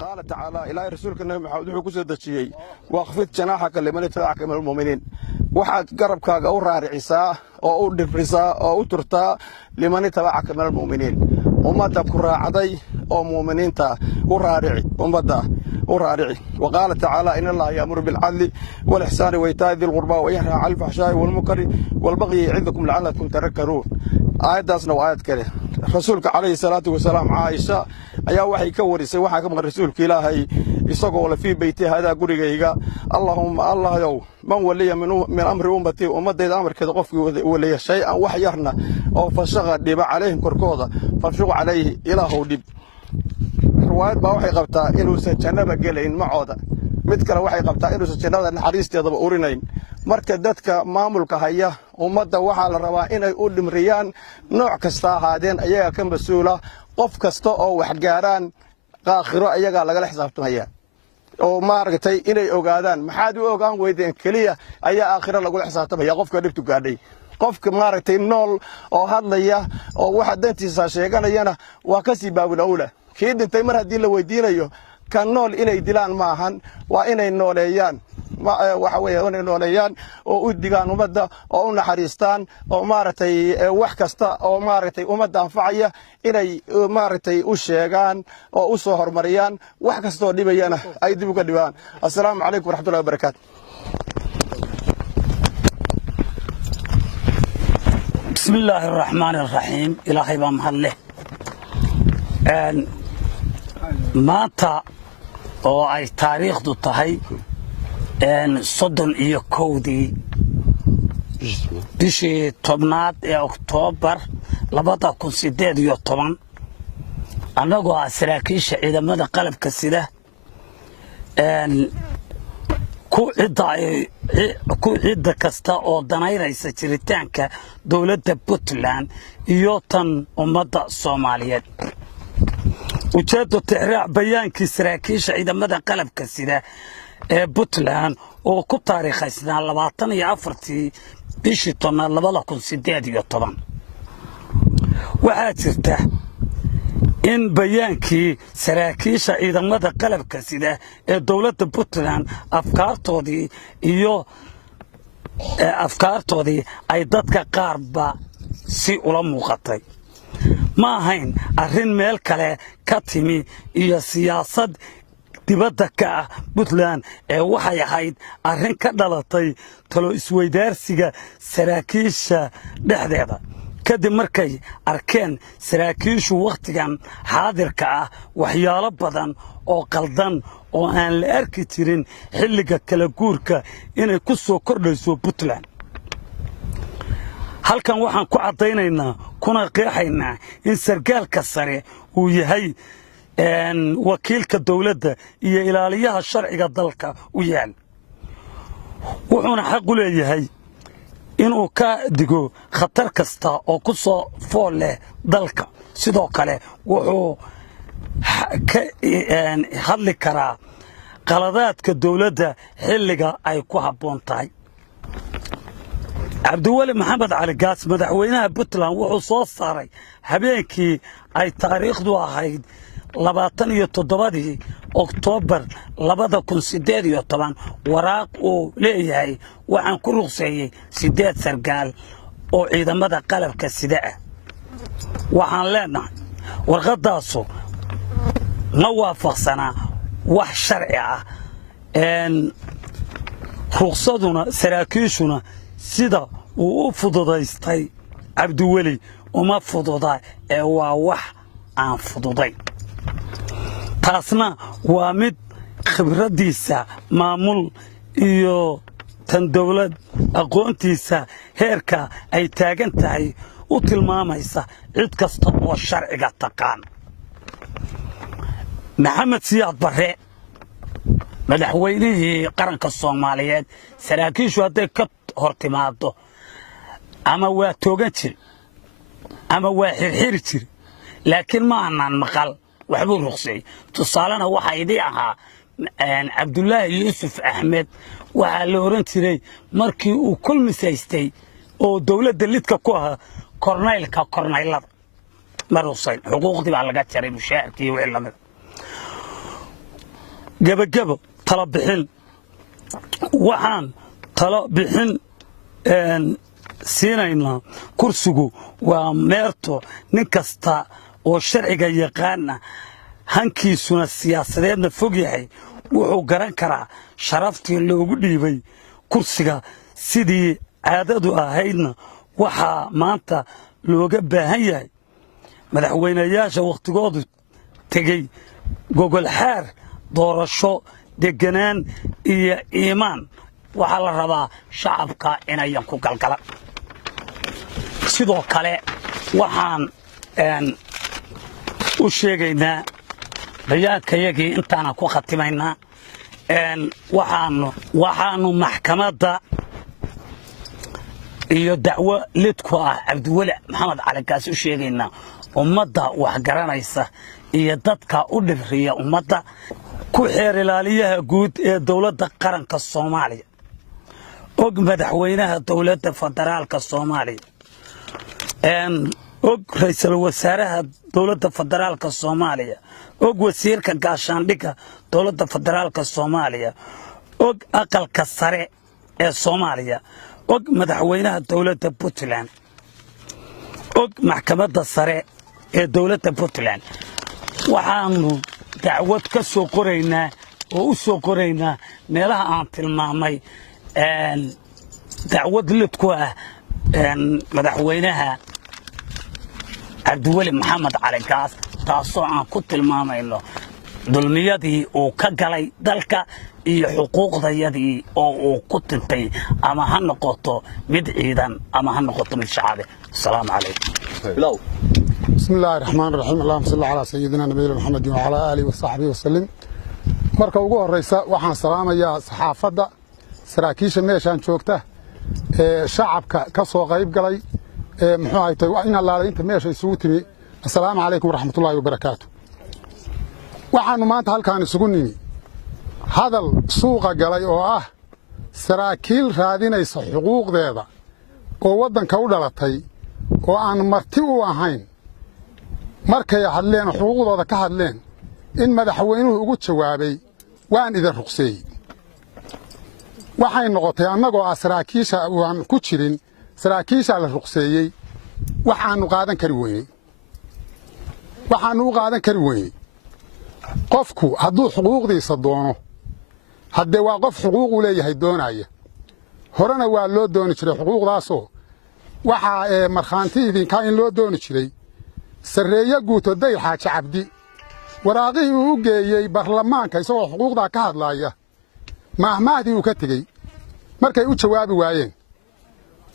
قال تعالى إلى رسولك النبي محمد وحو كسو دجiyay waqfid janaahaka liman tabi'aka min almu'minin waxaad garabkaaga u raaricisaa oo u dhifrisaa oo u turtaa liman tabi'aka min almu'minin ummada ku raacday oo mu'miniinta u raarici ummada ورارعي وقال تعالى إن الله يأمر بالعدل والإحسان وإيتاء ذي القربى وينهى عن الفحشاء والمنكر والبغي يعظكم لعلكم تذكرون آياتنا وآيات كده رسولك عليه الصلاة والسلام عائشة أيا وحي كوريسay waxa ka maqan rasuulka Ilaahay isagoo la fi beeytay hada gurigayga Allahumma Allah yow man waliya min amri ummati ummadayda amarkeeda qofkii waliya shay aan wax yarna oo fashaqa dhiba calayhim korkooda fashuq calayhi ilaahu dib روايات waxay qabtaa inuusan jannada galeyn macooda mid kale waxay qabtaa inuusan jannada naxariisteeda urinayn marka dadka maamulka haya ummadda waxa la rabaa inay u dhimriyaan nooc kasta ahaadeen ayaga ka masuula qof kasta oo wax gaaraan qaakhiro ayaga laga xisaabtamaya oo maaragtay inay ogaadaan maxaad u ogaan weydeen kaliya ayaa aakhiro lagu xisaabtamaya qofka dhibtu gaadhay qofka maaragtay nool oo hadlaya oo waxa dantiisa sheeganayana waa ka sii baabul awla kii dhintay mar hadii la weydiinayo kan nool inay dilaan ma ahan waa inay nooleeyaan waxa weeye inay nooleeyaan oo u digaan ummadda oo u naxariistaan oo maaragtay wax kasta oo maaragtay ummadda anfacaya inay maaragtay u sheegaan oo u soo hormariyaan wax kasta oo dhibayana ay dib uga dhibaan assalaamu calaykum waraxmatullaahi wabarakaatu bismillaahi raxmaani raxiim ilaahay baa mahad leh maanta oo ay taariikhdu tahay 31 bishii 10 ee Oktoobar 2018 anagoo ah saraakiisha ciidamada qalabka sida ku cidda kasta oo danaynaysa jiritaanka dawladda Puntland iyo tan ummadda Soomaaliyeed ujeedada tixraac bayaankii saraakiisha ciidamada qalabka sida ee Puntland oo ku taariikhaysnaa 24 bishii 10 2018 waxaa jirta in bayaankii saraakiisha ciidamada qalabka sida ee dawladda Puntland afkaartoodii ay dadka qaarba si ula muuqatay ma ahayn arrin meel kale ka timi iyo siyaasad dibadda ka ah Puntland ee waxay ahayd arrin ka dhalatay talo isweydaarsiga saraakiisha dhexdeeda kadib markay arkeen saraakiishu waqtigan xaadirka ah waxyaalo badan oo qaldan oo aan la arki jirin xilliga kala guurka inay ku soo kordhayso Puntland halkan waxaan ku cadaynaynaa kuna qeexaynaa in sargaalka sare uu yahay wakiilka dawladda iyo ilaaliyaha sharciga dalka u yaal wuxuuna xaq u leeyahay inuu ka digo khatar kasta oo ku soo fool leh dalka sidoo kale wuxuu ka hadli karaa qaladaadka dawladda xilliga ay ku habboon tahay cabdiweli maxamed cali gaas madaxweynaha Puntland wuxuu soo saaray habeenkii ay taariikhdu ahayd 27 Oktoobar 2018 waraaq uu leeyahay waxaan ku ruqseeyay 8 sargaal oo ciidamada qalabka sida ah waxaan leenahay warqadaasu ma waafaqsana wax sharci ah ruqsaduna saraakiishuna sida uu u fududaystay cabdiweli uma fududa ee waa wax aan fududay taasna waa mid khibradiisa maamul iyo tan dawlad aqoontiisa heerka ay taagan tahay u tilmaamaysa cid kasta oo sharciga taqaan maxamed siyaad barre madaxweynihii qaranka Soomaaliyeed saraakiishu hadday ka hortimaado ama waa toogan jir ama waa xirxiri jir laakiin ma aanan maqal waxbuu ruqsay tusaalena waxa idii ahaa Cabdullaahi Yuusuf Axmed waxa la oran jiray markii uu kulmisaystay oo dawladda lidka ku ahaa korneylada ma ruqsayn xuquuqdii baa laga jaray mushaharkii wixii lamid gebagebo talo bixin waxaan talo bixin siinaynaa kursigu waa meerto nin kasta oo sharciga yaqaana hankiisuna siyaasadeedna fog yahay wuxuu garan karaa sharaftii loogu dhiibay kursiga sidii caadadu ahaydna waxaa maanta looga baahan yahay madaxweynayaasha wakhtigoodu tegey gogol xaar doorasho deganaan iyo iimaan waxaa la rabaa shacabka inayan ku galgalan sidoo kale waxaan u sheegaynaa bayaankayagii intaana ku khatimaynaa waxaanu maxkamadda iyo dacwo lidku ah cabdiweli maxamed cali kaasi u sheegaynaa ummadda waxgaranaysa iyo dadka u dhifriya ummadda ku xeer ilaaliyaha guud ee dowladda qaranka Soomaaliya og madaxweynaha dowladda federaalka Soomaaliya og ra'iisul wasaaraha dowladda federaalka Soomaaliya og wasiirka gaashaandhigga dowladda federaalka Soomaaliya og aqalka sare ee Soomaaliya og madaxweynaha dowladda Puntland og maxkamadda sare ee dowladda Puntland waxaanu dacwad ka soo qoraynaa oo u soo qoraynaa meelaha aan tilmaamay dacwad lidku ah madaxweynaha cabdiweli maxamed cali kaas taasoo aan ku tilmaamayno dulmiyadii uu ka galay dalka iyo xuquuqdayadii oo uu ku tintay ama ha noqoto mid ciidan ama ha noqoto mid shacab السلام عليكم بسم الله الرحمن الرحيم اللهم صل على سيدنا نبينا محمد وعلى آله وصحبه وسلم marka ugu horeysa waxaan salaamayaa saxaafadda saraakiisha meeshaan joogta ee shacabka ka soo qayb galay muxuu ahay in allaala inta meesha isugu timi assalaamu calaykum waraxmatullaahi wabarakaatu waxaanu maanta halkaan isugu nimi hadal suuqa galay oo ah saraakiil raadinaysa xuquuqdeeda oo waddanka u dhalatay oo aan marti u ahayn markay hadleen xuquuqdooda ka hadleen in madaxweynuhu ugu jawaabay waan idin ruqseeyey waxay noqotay annagoo ah saraakiisha aan ku jirin saraakiisha la ruqseeyey waxaanu qaadan kari weynay waxaanu u qaadan kari weynay qofku hadduu xuquuqdiisa doono haddee waa qof xuquuq u leeyahay doonaya horena waa loo dooni jiray xuquuqdaasoo waxaa markhaanti idinka in loo dooni jiray sarreeye guuto dayr xaaji cabdi waraaqihii uu u geeyey baarlamaanka isagoo xuquuqdaa ka hadlaaya maahmaahdii uu ka tegey markay u jawaabi waayeen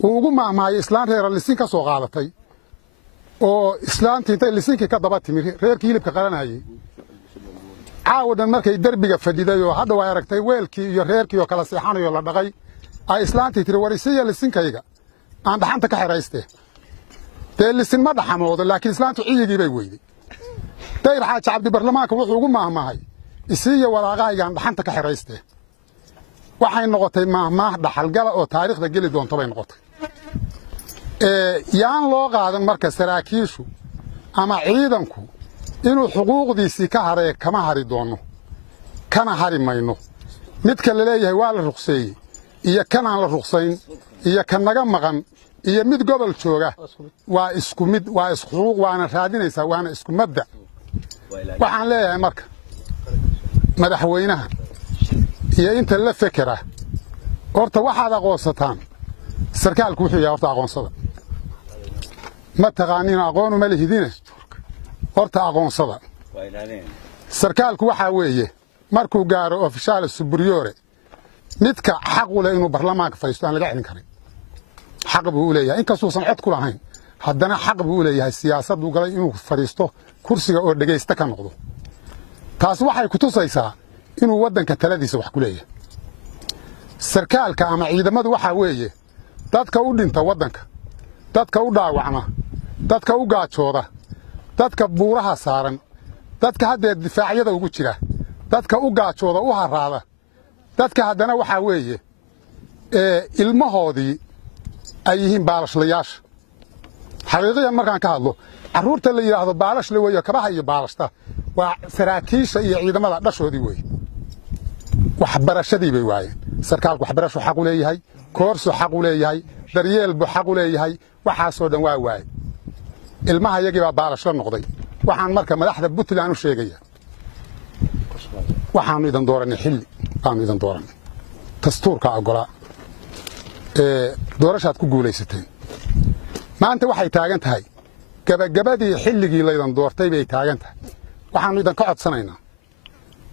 uu ugu maahmaayay islaan reera lisin ka soo qaadatay oo islaantii intay lisinkii ka daba timi reerkii hilibka qalanayay caawa dhan markay derbiga fadhiday oo hadha way aragtay weelkii iyo reerkii oo kala seexanayo la dhaqay ay islaantii tiri war isiya lisinkayga aan dhaxanta ka xiraystee dee lisin ma dhaxamoodo laakiin islaantu ciyigii bay weyday dayr xaaji cabdi baarlamaanka wuxuu ugu maahmaahay isiiya waraaqahaygaan dhaxanta ka xiraystee waxay noqotay maahmaah dhaxalgala oo taariikhda geli doonto bay noqotay yaan loo qaadan marka saraakiishu ama ciidanku inuu xuquuqdiisii ka haree kama hari doonno kana hari mayno midka la leeyahay waa la ruqseeyey iyo kanaan la ruqsayn iyo ka naga maqan iyo mid gobol jooga waa isku mid waa isku xuquuq waana raadinaysaa waana isku mabda waxaan leeyahay marka madaxweynaha iyo inta la fekera horta waxaad aqoonsataan sarkaalku wuxuu yahay horta aqoonsada ma taqaaniin aqoon uma lihidine horta aqoonsada sarkaalku waxaa weeye markuu gaaro ofishaal superiore midka xaq u leh inuu baarlamaanka fadhiisto aan laga celin karin xaq buu u leeyahay inkastuusan cod ku lahayn haddana xaq buu u leeyahay siyaasaddu galay inuu fadhiisto kursiga oo dhegaysta ka noqdo taas waxay ku tusaysaa inuu waddanka taladiisa wax ku leeyahay sarkaalka ama ciidamadu waxaa weeye dadka u dhinta waddanka dadka u dhaawacma dadka u gaajooda dadka buuraha saaran dadka haddee difaacyada ugu jira dadka u gaajooda u haraada dadka haddana waxaa weeye ilmahoodii ay yihiin baalashlayaasha xaqiiqiyan markaan ka hadlo carruurta la yidhaahdo baalashle weeye kabaha iyo baalashta waa saraakiisha iyo ciidamada dhashoodii weeye waxbarashadii bay waayeen sarkaalku waxbarasho xaq u leeyahay koorso xaq u leeyahay daryeel buu xaq u leeyahay waxaasoo dhan waa waayey ilmaha iyagii baa baalasho noqday waxaan marka madaxda Puntland u sheegaya waxaanu idan dooranay xilli baanu idan dooranay dastuurka ogolaa doorashaad ku guulaysateen maanta waxay taagan tahay gabagabadii xilligii laydan doortay bay taagan tahay waxaanu idan ka codsanaynaa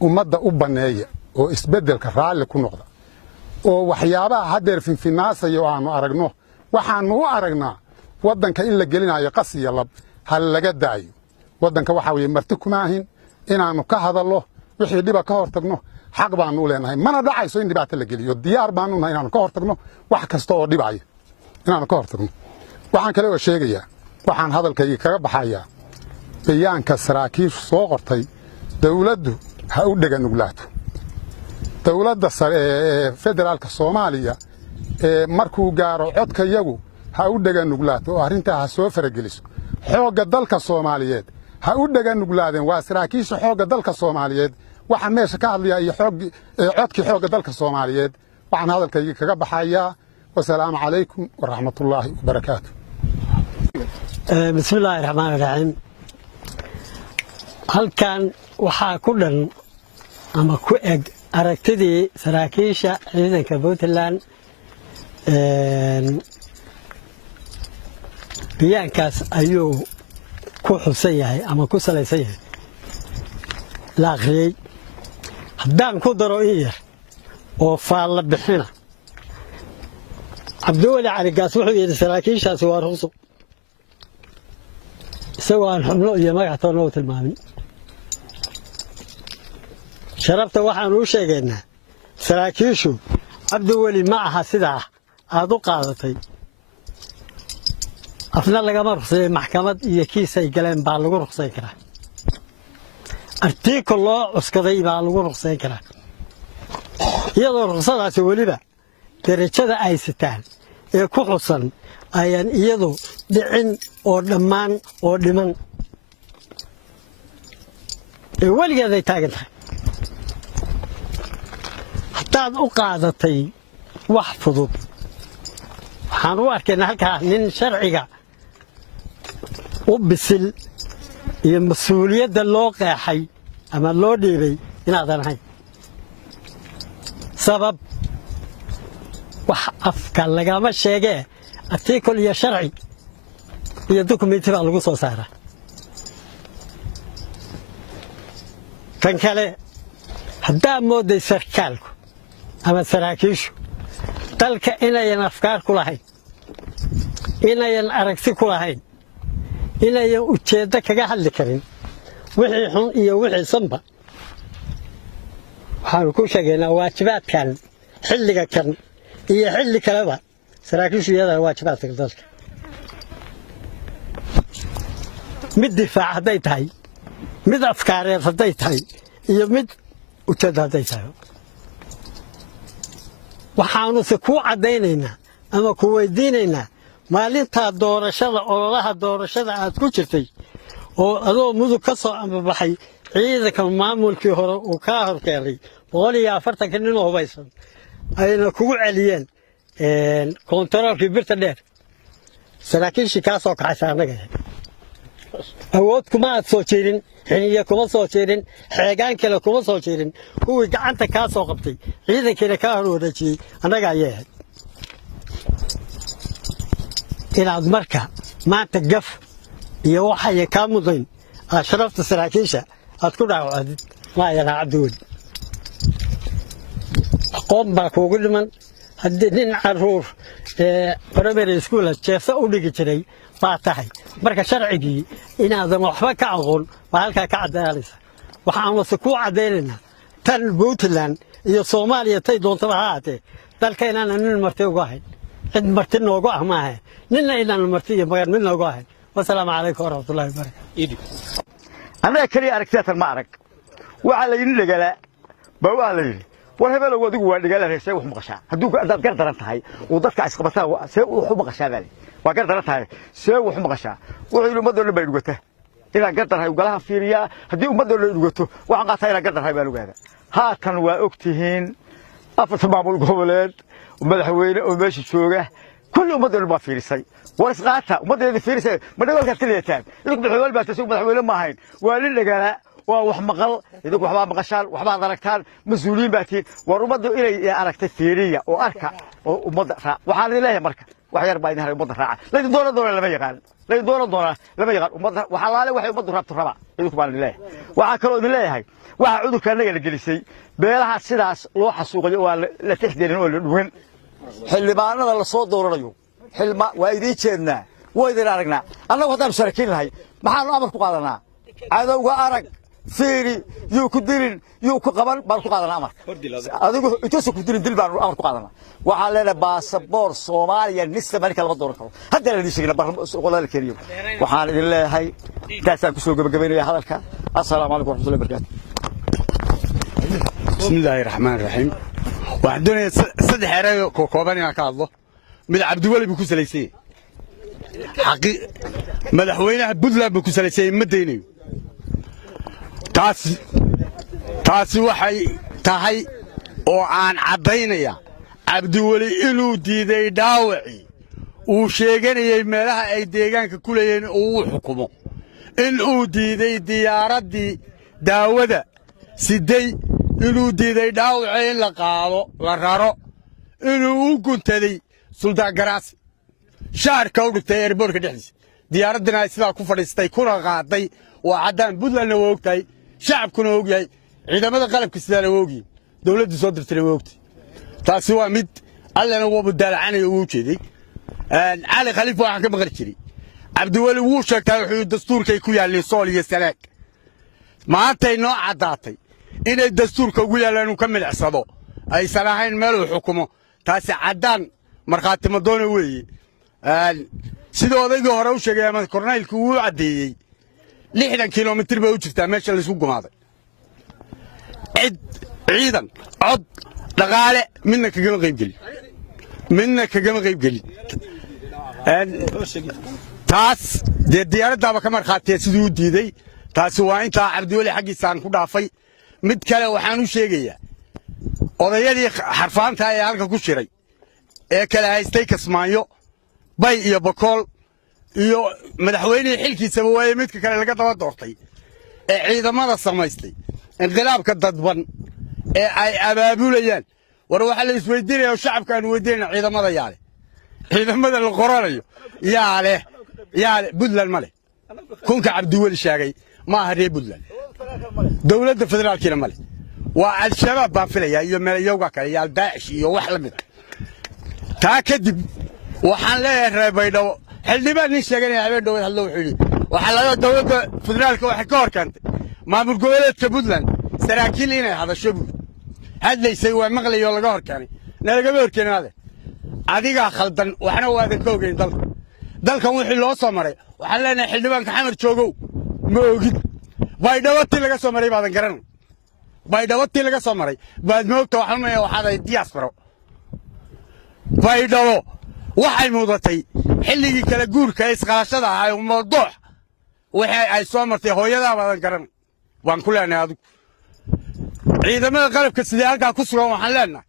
ummadda u baneeya oo isbeddelka raalli ku noqda oo waxyaabaha haddeer finfinaasaya oo aanu aragno waxaanu u aragnaa waddanka in la gelinayo qas iyo lab hal laga daayo waddanka waxa weeye marti kuma ahin inaannu ka hadallo wixii dhiba ka hortagno xaq baanu u leenahay mana dhacayso in dhibaato la geliyo diyaar baanu nahay inaannu ka hortagno wax kasta oo dhibaya inaannu ka hortagno waxaan kale oo sheegayaa waxaan hadalkaygii kaga baxayaa bayaanka saraakiishu soo qortay dawladdu ha u dhega nuglaato dawladda sare ee federaalka Soomaaliya markuu gaaro codka iyagu ha u dhega nuglaato oo arrintaa ha soo farageliso xoogga dalka Soomaaliyeed ha u dhega nuglaadeen waa saraakiisha xoogga dalka Soomaaliyeed waxa meesha ka hadlaya iyo codkii xoogga dalka Soomaaliyeed waxaan hadalkaygii kaga baxayaa wasalaamu calaykum waraxmatullaahi wabarakaatu bismillaahi raxmaani raxiim halkan waxaa ku dhan ama ku eg aragtidii saraakiisha ciidanka Puntland bayaankaas ayuu ku xusan yahay ama ku salaysan yahay la akhriyay haddaan ku daro in yar oo faalla bixina cabdiweli cali gaas wuxuu yidhi saraakiishaasi waa ruqso isagoo aan xubno iyo magactoona u tilmaamin sharafta waxaan u sheegaynaa saraakiishu cabdiweli ma aha sidaa aad u qaadatay afna lagama ruqsay maxkamad iyo kiis ay galeen baa lagu ruqsayn karaa artiikul loo cuskaday baa lagu ruqsayn karaa iyadoo ruqsadaasi weliba darajada ay sitaan ee ku xusan ayaan iyadu dhicin oo dhammaan oo dhiman ee weligeeday taagan tahay haddaad u qaadatay wax fudud waxaan u arkaynaa halkaa nin sharciga u bisil iyo mas-uuliyadda loo qeexay ama loo dhiibay inaadan ahayn sabab wax afka lagama sheegee artiikul iyo sharci iyo dukumenti baa lagu soo saaraa kan kale haddaa mooday sarkaalku ama saraakiishu dalka inayan afkaar ku lahayn inayan aragti ku lahayn inayan ujeeddo kaga hadli karin wixii xun iyo wixii sanba waxaanu ku sheegaynaa waajibaadkan xilliga kan iyo xilli kaleba saraakiishu iyadana waajibaadka dalka mid difaac hadday tahay mid afkaareed hadday tahay iyo mid ujeeddo hadday tahay waxaanu se kuu caddaynaynaa ama ku weydiinaynaa maalintaa doorashada ololaha doorashada aad ku jirtay oo adoo mudug ka soo ambabaxay ciidanka maamulkii hore uu kaa horkeenay 140 nin oo hubaysan ayna kugu celiyeen kontaroolkii birta dheer saraakiishii kaa soo kaxaysa annaga awood kuma aad soo jirin xiniya kuma soo jirin xeegaan kale kuma soo jirin kuwii gacanta kaa soo qabtay ciidankiina kaa hor wareejiyey annaga ayay ahayd inaad marka maanta gaf iyo waxay kaa mudayn sharafta saraakiisha aad ku dhaawacdid ma ayana cabdiweli aqoon baa kuugu dhiman haddii nin caruur primary school jeesa u dhigi jiray baa tahay marka sharcigii inaadan waxba ka aqoon baa halkaa ka caddaanaysa waxaanu se kuu caddaynaynaa tan Puntland iyo Soomaaliya tay doontaba ha ahaatee dalka inaanan nin marti uga ahayn cid marti noogu ah maaha ninna inaanan marti iyo magan mid noogu ahayn wasalaamu calaykum waraxmatullaahi wabarakaatu annaga kaliya aragtiyaatan ma arag waxaa la yidhi dhegala baa waa la yidhi war hebelow adigu waa dhegala reesay wax maqashaa hadduu haddaad gar daran tahay uu dadka isqabataa see wax u maqashaa baa waa gar daran tahay see wax u maqashaa wuxuu yidhi ummadoo dhan bay dhugata إلى قدر هاي وقالها فيريا هدي أمد اللي يقولته وعنقتها إلى قدر هاي بالوجهة هاتن وأكتهين أفرس معمول قبلات ومدحوين وماشي شوقه كل أمد اللي ما فيرسي ورسقاتها أمد اللي فيرسي ما نقول كتليتان يقول بحوال بس تسوق مدحوين ما هين وقالين قال وحمقل يدق وحبا مقشال وحبا دركتان مسؤولين باتين ورمضوا إلى أركت فيريا وأركا ومد وحال الله مركا وحير باينها ومد راعة لا دور لما يقال لا دور لما يقال ومد وحلاله وحي ومد رابط الربع يدق بان الله وعاكلوا الله هاي وعودوا كان يجلسي بيلها سداس لو حسوقي ولا تحدين وين xildhibaanada la soo dooranayo xilma waa idin jeednaa waa idin aragnaa annagu haddaan sharakin lahay maxaanu amar ku qaadanaa cadowga arag fiiri yuu ku dilin yuu ku qaban baan ku qaadanaa amarka adigu intuusan ku dilin dil baan amar ku qaadanaa waxaa leedahay baasaboor soomaaliya nista marka lama dooran karo hadda la sheegay qolada keliya waxaan idin leeyahay intaasaan kusoo gabagabaynayaa hadalka assalaamu calaykum waraxmatullahi wabarakaatu bismillaahi raxmaani raxiim waxaan doonayaa saddex eray oo kooban inaan ka hadlo mid cabdiweli buu ku salaysay madaxweynaha Puntland buu ku salaysay ma deynayo taasi waxay tahay oo aan cadaynaya cabdiweli inuu diiday dhaawacii uu sheeganayay meelaha ay deegaanka ku leeyeen uu xukumo in uu diiday diyaaradii daawada siday inuu diiday dhaawacii in la qaado la raro inuu u guntaday suldaan garaasi shaarka u dhigtay airportka dhexdiisa diyaaradana sidaa ku fadhiistay kuna qaaday waa cadaan Puntlandna waa ogtahay shacabkuna og yahay ciidamada qalabka sidaana waa ogyihiin dawladdu soo dirtay waa ogtay taasi waa mid allana waa budaalacanayo uu jeeday cali khalifa waxaan ka maqli jiray cabdiweli wuu sheegtay wuxuu dastuurkay ku yaalay sool iyo sanaag maantay noo cadaatay inay dastuurka ugu yaalaan ka milicsado aysan ahayn meel uu xukumo taasi cadaan markhaati madoona weeye sidoo odaygii hore u sheegay ama korneylku uu cadeeyay 60 kilomitir bay u jirtaa meesha la isku gumaaday ciidan cod dhaqaale midna kagama qayb gelin taas diyaaraddaaba ka markhaatiya siduu u diiday taasi waa intaa cabdiweli xaggiisaan ku dhaafay mid kale waxaan u sheegayaa odayadii xarfaanta ee halka ku shiray ee kala haystay Kismaayo bay iyo Bakool iyo madaxweynihii xilkiisaba waaye midka kale laga daba doortay ee ciidamada samaystay inqilaabka dadban ee ay abaabulayaan war waxa la isweydiinayaa shacabka aan weydiinayna ciidamada yaale ciidamada la qoranayo yaale Puntland male kunka cabdiweli sheegay ma aha reer Puntland dawladda federaalkiina male waa al-shabaab baan filayaa iyo meelayowga kale iyo al-daacish iyo wax la mid taa kadib waxaan leeyahay reer Baydhabo xildhibaan nin sheeganaya habeen dhow hadlo wuxuu yiri waxa laga dawladda federaalka waxa ka hor keentay maamul goboleedka Puntland saraakiil inay hadasho buu hadlaysay waa maqlayo laga hor keenay nalaga hor keenay adiga khaldan waxna waadan ka ogeyn dalkan wixii loo soo maray waxaan leenahay xildhibaanka xamar joogow ma ogid Baydhabo tii laga soo maray baadan garan Baydhabo tii laga soo maray baad moogta waxaan leeyahay waxaad diaspora Baydhabo waxay mudatay xilligii kala guurka isqaashada ahay mowduuc waxay ay soo martay hooyada baadan garan waan ku leenahay adigu ciidamada qalabka sidii halka ku sugan waxaan leenahay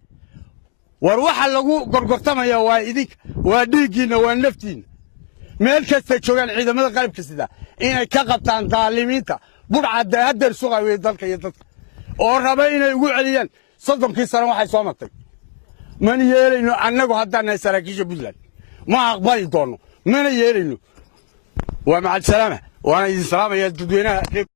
war waxa lagu gorgortamaya waa idinka waa dhiigiina waa naftiina meel kasta joogan ciidamada qalabka sida inay ka qabtaan daalimiinta burcada hadda suuqay dalka iyo dadka oo raba inay ugu celiyaan 30 sano waxay soo martay man yeelayno annagu haddana saraakiisha Puntland ma aqbali doono mana yeelayno waa macal salaama waana idin salaamaya dadweynaha